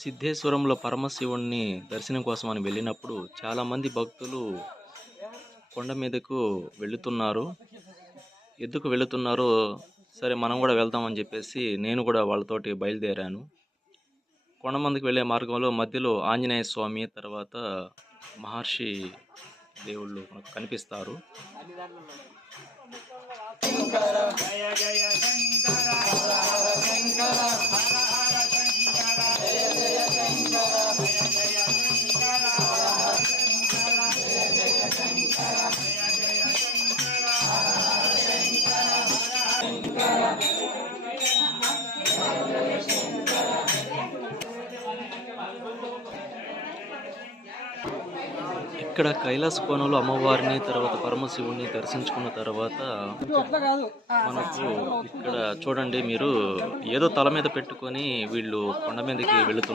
సిద్ధేశ్వరంలో పరమశివుణ్ణి దర్శనం కోసమని వెళ్ళినప్పుడు చాలామంది భక్తులు కొండ మీదకు వెళుతున్నారు. ఎందుకు వెళుతున్నారో సరే మనం కూడా వెళ్దామని చెప్పేసి నేను కూడా వాళ్ళతోటి బయలుదేరాను. కొండ మీదకి వెళ్ళే మార్గంలో మధ్యలో ఆంజనేయ స్వామి, తర్వాత మహర్షి దేవుళ్ళు మనకు కనిపిస్తారు. ఇక్కడ కైలాస కోనలో అమ్మవారిని, తర్వాత పరమశివుణ్ణి దర్శించుకున్న తర్వాత మనకు ఇక్కడ చూడండి, మీరు ఏదో తల మీద పెట్టుకొని వీళ్ళు కొండ మీదకి వెళుతున్నారు.